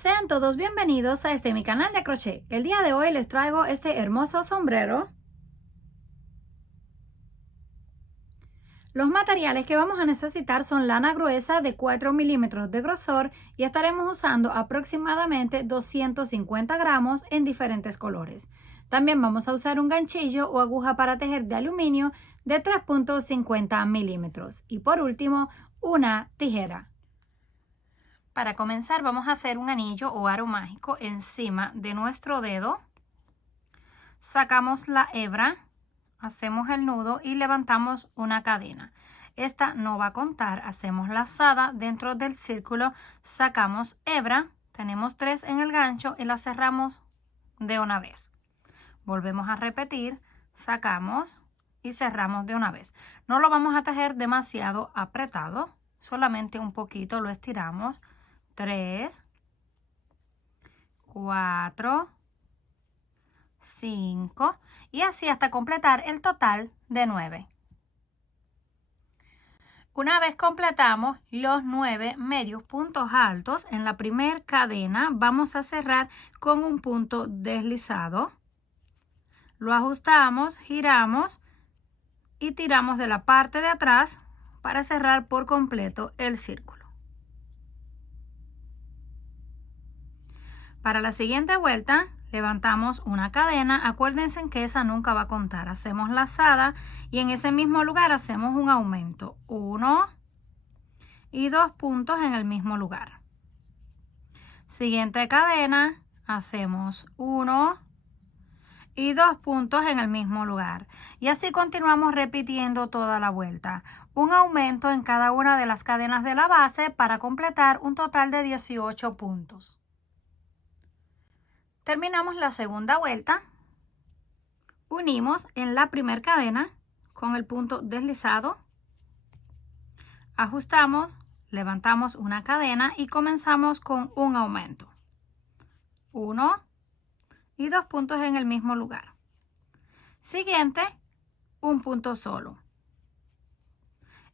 Sean todos bienvenidos a mi canal de crochet. El día de hoy les traigo este hermoso sombrero. Los materiales que vamos a necesitar son lana gruesa de 4 milímetros de grosor y estaremos usando aproximadamente 250 gramos en diferentes colores. También vamos a usar un ganchillo o aguja para tejer de aluminio de 3.50 milímetros. Y por último, una tijera. Para comenzar vamos a hacer un anillo o aro mágico encima de nuestro dedo. Sacamos la hebra, hacemos el nudo y levantamos una cadena. Esta no va a contar, hacemos lazada dentro del círculo, sacamos hebra, tenemos 3 en el gancho y la cerramos de una vez. Volvemos a repetir, sacamos y cerramos de una vez. No lo vamos a tejer demasiado apretado, solamente un poquito lo estiramos. 3, 4, 5 y así hasta completar el total de 9. Una vez completamos los 9 medios puntos altos en la primera cadena, vamos a cerrar con un punto deslizado. Lo ajustamos, giramos y tiramos de la parte de atrás para cerrar por completo el círculo. Para la siguiente vuelta levantamos una cadena, acuérdense que esa nunca va a contar, hacemos lazada y en ese mismo lugar hacemos un aumento, 1 y 2 puntos en el mismo lugar. Siguiente cadena, hacemos 1 y 2 puntos en el mismo lugar y así continuamos repitiendo toda la vuelta, un aumento en cada una de las cadenas de la base para completar un total de 18 puntos. Terminamos la segunda vuelta, unimos en la primera cadena con el punto deslizado, ajustamos, levantamos una cadena y comenzamos con un aumento. 1 y 2 puntos en el mismo lugar. Siguiente, un punto solo.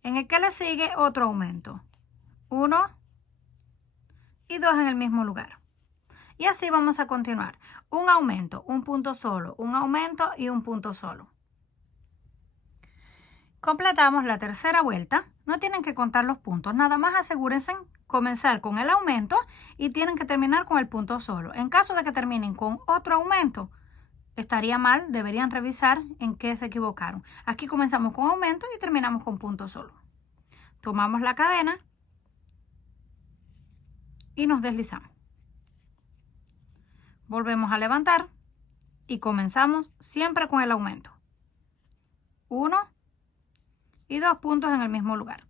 En el que le sigue otro aumento. 1 y 2 en el mismo lugar. Y así vamos a continuar. Un aumento, un punto solo, un aumento y un punto solo. Completamos la tercera vuelta. No tienen que contar los puntos, nada más asegúrense comenzar con el aumento y tienen que terminar con el punto solo. En caso de que terminen con otro aumento, estaría mal, deberían revisar en qué se equivocaron. Aquí comenzamos con aumento y terminamos con punto solo. Tomamos la cadena y nos deslizamos. Volvemos a levantar y comenzamos siempre con el aumento. 1 y 2 puntos en el mismo lugar.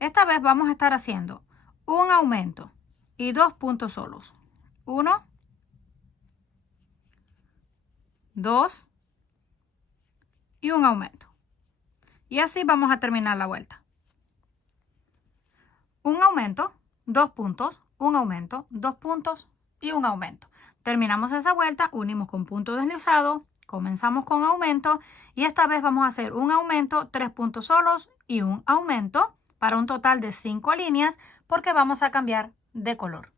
Esta vez vamos a estar haciendo un aumento y 2 puntos solos. 1, 2 y un aumento. Y así vamos a terminar la vuelta. Un aumento, 2 puntos, un aumento, 2 puntos y un aumento. Terminamos esa vuelta, unimos con punto deslizado, comenzamos con aumento y esta vez vamos a hacer un aumento, 3 puntos solos y un aumento para un total de 5 líneas porque vamos a cambiar de color.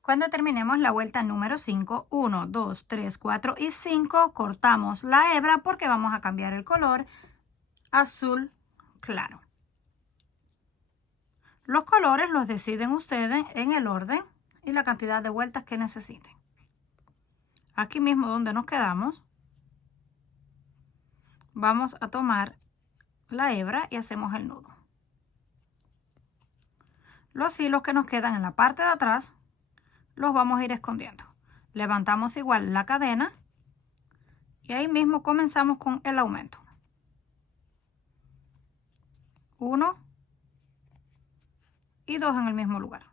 Cuando terminemos la vuelta número 5, 1, 2, 3, 4 y 5, cortamos la hebra porque vamos a cambiar el color azul claro. Los colores los deciden ustedes en el orden y la cantidad de vueltas que necesiten. Aquí mismo donde nos quedamos, vamos a tomar la hebra y hacemos el nudo. Los hilos que nos quedan en la parte de atrás los vamos a ir escondiendo. Levantamos igual la cadena y ahí mismo comenzamos con el aumento. 1 y 2 en el mismo lugar.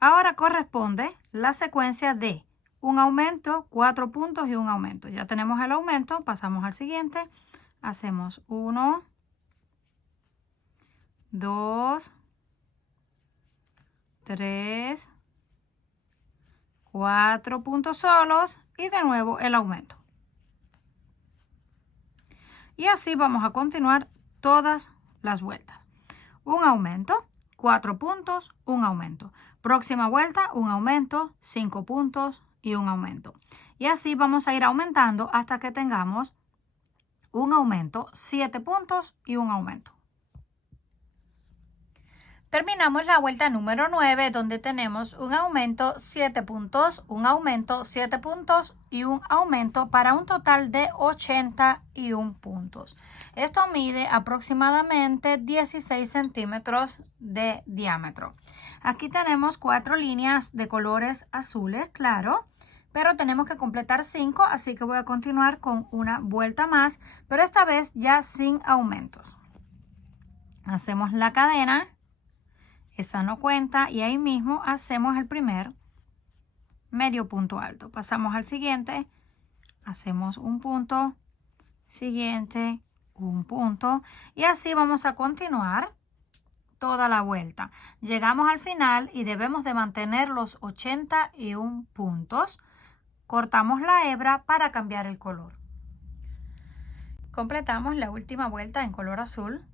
Ahora corresponde la secuencia de un aumento, 4 puntos y un aumento. Ya tenemos el aumento, pasamos al siguiente. Hacemos 1, 2, 3, 4 puntos solos y de nuevo el aumento. Y así vamos a continuar todas las vueltas. Un aumento, 4 puntos, un aumento. Próxima vuelta, un aumento, 5 puntos y un aumento. Y así vamos a ir aumentando hasta que tengamos un aumento, 7 puntos y un aumento. Terminamos la vuelta número 9, donde tenemos un aumento, 7 puntos, un aumento, 7 puntos y un aumento para un total de 81 puntos. Esto mide aproximadamente 16 centímetros de diámetro. Aquí tenemos 4 líneas de colores azules, claro, pero tenemos que completar 5, así que voy a continuar con una vuelta más, pero esta vez ya sin aumentos. Hacemos la cadena. Esa no cuenta y ahí mismo hacemos el primer medio punto alto. Pasamos al siguiente, hacemos un punto, siguiente, un punto y así vamos a continuar toda la vuelta. Llegamos al final y debemos de mantener los 81 puntos. Cortamos la hebra para cambiar el color. Completamos la última vuelta en color azul.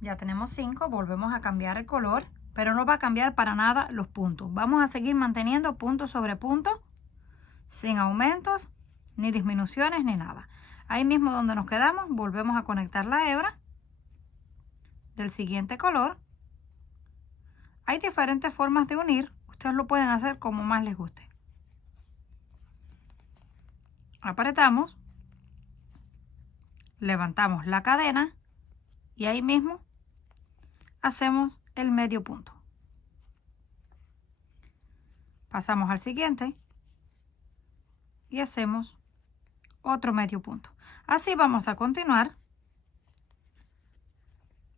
Ya tenemos 5, volvemos a cambiar el color. Pero no va a cambiar para nada los puntos. Vamos a seguir manteniendo punto sobre punto, sin aumentos, ni disminuciones, ni nada. Ahí mismo donde nos quedamos, volvemos a conectar la hebra del siguiente color. Hay diferentes formas de unir. Ustedes lo pueden hacer como más les guste. Apretamos, levantamos la cadena y ahí mismo hacemos el medio punto. Pasamos al siguiente y hacemos otro medio punto. Así vamos a continuar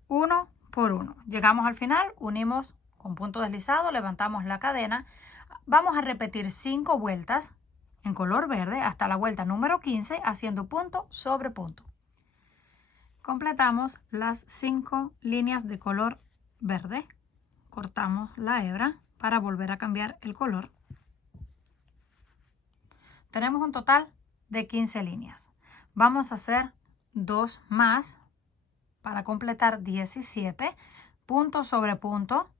uno por uno. Llegamos al final, unimos con punto deslizado, levantamos la cadena. Vamos a repetir 5 vueltas en color verde hasta la vuelta número 15 haciendo punto sobre punto. Completamos las 5 líneas de color verde, cortamos la hebra para volver a cambiar el color. Tenemos un total de 15 líneas. Vamos a hacer 2 más para completar 17 punto sobre punto.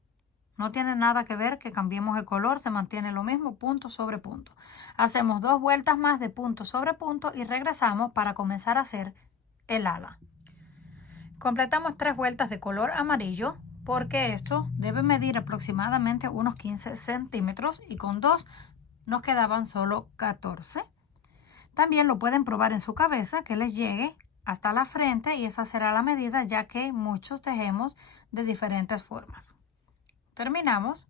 No tiene nada que ver que cambiemos el color, se mantiene lo mismo, punto sobre punto. Hacemos 2 vueltas más de punto sobre punto y regresamos para comenzar a hacer el ala. Completamos 3 vueltas de color amarillo, porque esto debe medir aproximadamente unos 15 centímetros y con 2 nos quedaban solo 14. También lo pueden probar en su cabeza que les llegue hasta la frente y esa será la medida, ya que muchos tejemos de diferentes formas. Terminamos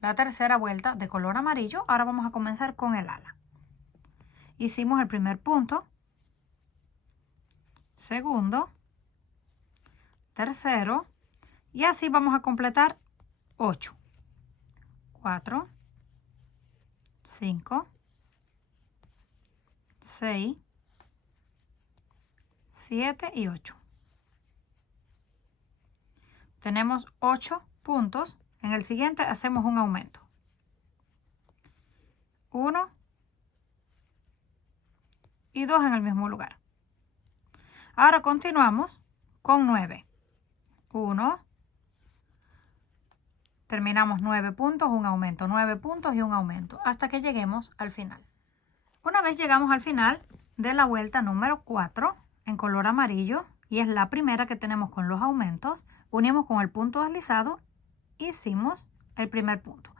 la tercera vuelta de color amarillo. Ahora vamos a comenzar con el ala. Hicimos el primer punto, segundo, tercero, y así vamos a completar 8. 4, 5, 6, 7 y 8. Tenemos 8 puntos. En el siguiente hacemos un aumento. 1 y 2 en el mismo lugar. Ahora continuamos con 9. 1, terminamos 9 puntos, un aumento, 9 puntos y un aumento, hasta que lleguemos al final. Una vez llegamos al final de la vuelta número 4 en color amarillo, y es la primera que tenemos con los aumentos, unimos con el punto deslizado, hicimos el primer punto.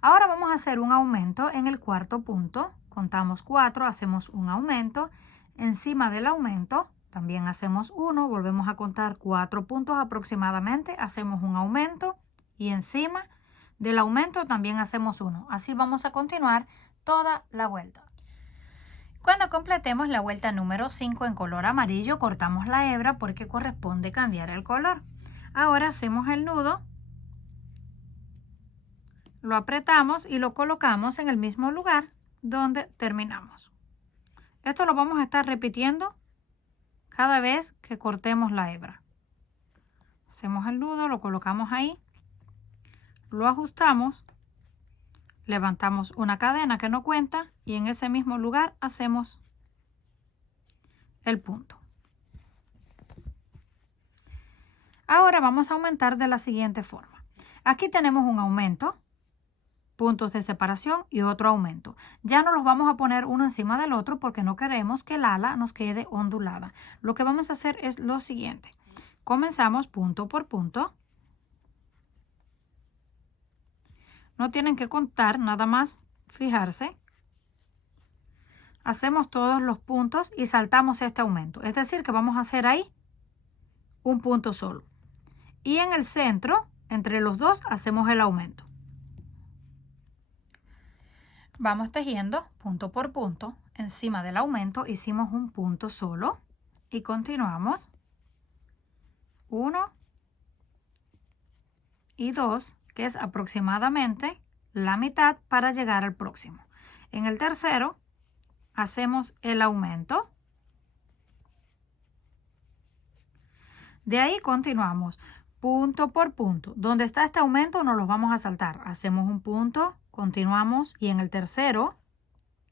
Ahora vamos a hacer un aumento en el cuarto punto, contamos 4, hacemos un aumento, encima del aumento también hacemos 1, volvemos a contar 4 puntos aproximadamente, hacemos un aumento y encima del aumento también hacemos 1. Así vamos a continuar toda la vuelta. Cuando completemos la vuelta número 5 en color amarillo, cortamos la hebra porque corresponde cambiar el color. Ahora hacemos el nudo, lo apretamos y lo colocamos en el mismo lugar donde terminamos. Esto lo vamos a estar repitiendo cada vez que cortemos la hebra. Hacemos el nudo, lo colocamos ahí, lo ajustamos, levantamos una cadena que no cuenta y en ese mismo lugar hacemos el punto. Ahora vamos a aumentar de la siguiente forma. Aquí tenemos un aumento, puntos de separación y otro aumento. Ya no los vamos a poner uno encima del otro porque no queremos que el ala nos quede ondulada. Lo que vamos a hacer es lo siguiente. Comenzamos punto por punto. No tienen que contar, nada más fijarse. Hacemos todos los puntos y saltamos este aumento. Es decir, que vamos a hacer ahí un punto solo. Y en el centro, entre los dos, hacemos el aumento. Vamos tejiendo punto por punto. Encima del aumento hicimos un punto solo y continuamos. 1 y 2, que es aproximadamente la mitad para llegar al próximo. En el tercero hacemos el aumento. De ahí continuamos punto por punto. Donde está este aumento no los vamos a saltar. Hacemos un punto, continuamos y en el tercero,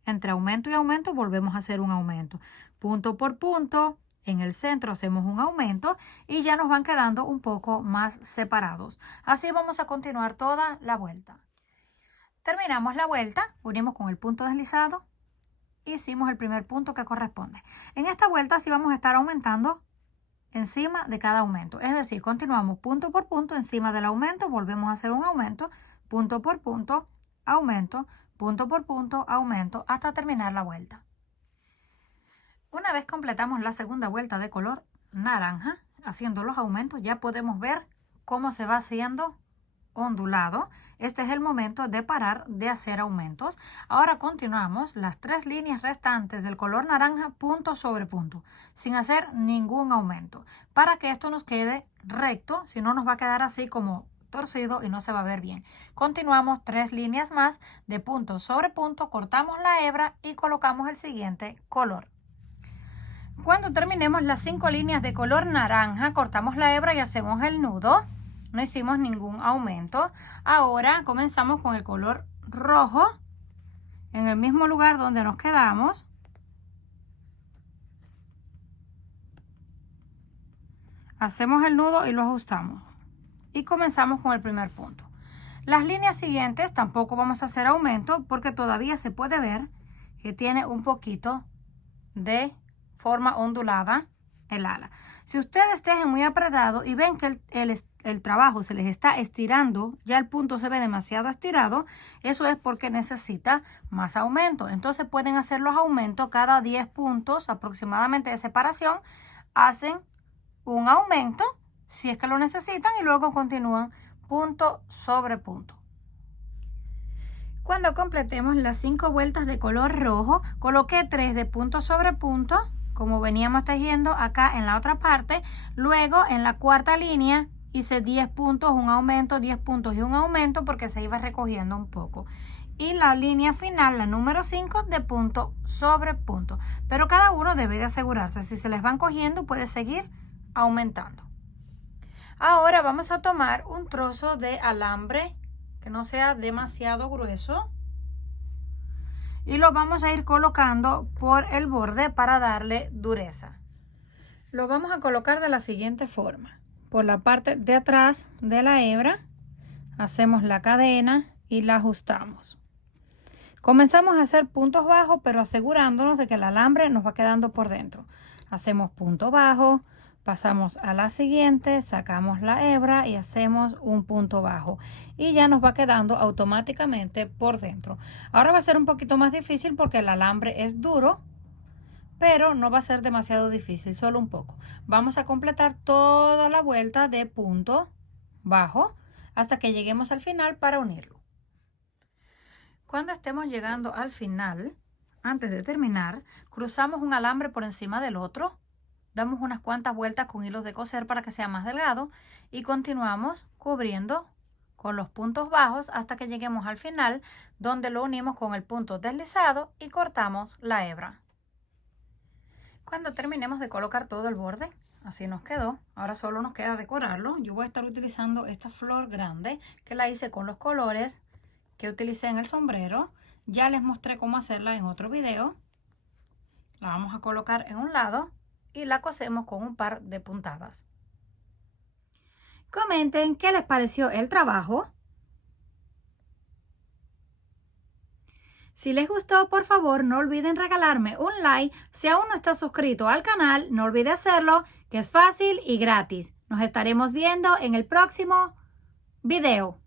entre aumento y aumento, volvemos a hacer un aumento. Punto por punto, en el centro hacemos un aumento y ya nos van quedando un poco más separados. Así vamos a continuar toda la vuelta. Terminamos la vuelta, unimos con el punto deslizado, hicimos el primer punto que corresponde. En esta vuelta sí vamos a estar aumentando encima de cada aumento, es decir, continuamos punto por punto encima del aumento, volvemos a hacer un aumento, punto por punto, aumento, punto por punto, aumento, hasta terminar la vuelta. Una vez completamos la segunda vuelta de color naranja, haciendo los aumentos, ya podemos ver cómo se va haciendo ondulado. Este es el momento de parar de hacer aumentos. Ahora continuamos las 3 líneas restantes del color naranja punto sobre punto, sin hacer ningún aumento, para que esto nos quede recto, si no nos va a quedar así como torcido y no se va a ver bien. Continuamos 3 líneas más de punto sobre punto, cortamos la hebra y colocamos el siguiente color. Cuando terminemos las 5 líneas de color naranja, cortamos la hebra y hacemos el nudo. No hicimos ningún aumento. Ahora comenzamos con el color rojo en el mismo lugar donde nos quedamos. Hacemos el nudo y lo ajustamos. Y comenzamos con el primer punto. Las líneas siguientes tampoco vamos a hacer aumento porque todavía se puede ver que tiene un poquito de forma ondulada el ala. Si ustedes tejen muy apretado y ven que el trabajo se les está estirando, ya el punto se ve demasiado estirado, eso es porque necesita más aumento. Entonces pueden hacer los aumentos cada 10 puntos aproximadamente de separación. Hacen un aumento si es que lo necesitan y luego continúan punto sobre punto. Cuando completemos las 5 vueltas de color rojo, coloqué 3 de punto sobre punto, como veníamos tejiendo acá en la otra parte. Luego en la cuarta línea hice 10 puntos, un aumento, 10 puntos y un aumento porque se iba recogiendo un poco. Y la línea final, la número 5, de punto sobre punto. Pero cada uno debe de asegurarse. Si se les van cogiendo, puede seguir aumentando. Ahora vamos a tomar un trozo de alambre que no sea demasiado grueso. Y lo vamos a ir colocando por el borde para darle dureza. Lo vamos a colocar de la siguiente forma. Por la parte de atrás de la hebra hacemos la cadena y la ajustamos. Comenzamos a hacer puntos bajos, pero asegurándonos de que el alambre nos va quedando por dentro. Hacemos punto bajo, pasamos a la siguiente, sacamos la hebra y hacemos un punto bajo y ya nos va quedando automáticamente por dentro. Ahora va a ser un poquito más difícil porque el alambre es duro, pero no va a ser demasiado difícil, solo un poco. Vamos a completar toda la vuelta de punto bajo hasta que lleguemos al final para unirlo. Cuando estemos llegando al final, antes de terminar, cruzamos un alambre por encima del otro. Damos unas cuantas vueltas con hilos de coser para que sea más delgado y continuamos cubriendo con los puntos bajos hasta que lleguemos al final, donde lo unimos con el punto deslizado y cortamos la hebra. Cuando terminemos de colocar todo el borde, así nos quedó. Ahora solo nos queda decorarlo. Yo voy a estar utilizando esta flor grande que la hice con los colores que utilicé en el sombrero. Ya les mostré cómo hacerla en otro video. La vamos a colocar en un lado y la cosemos con un par de puntadas. Comenten qué les pareció el trabajo. Si les gustó, por favor, no olviden regalarme un like. Si aún no estás suscrito al canal, no olvide hacerlo, que es fácil y gratis. Nos estaremos viendo en el próximo video.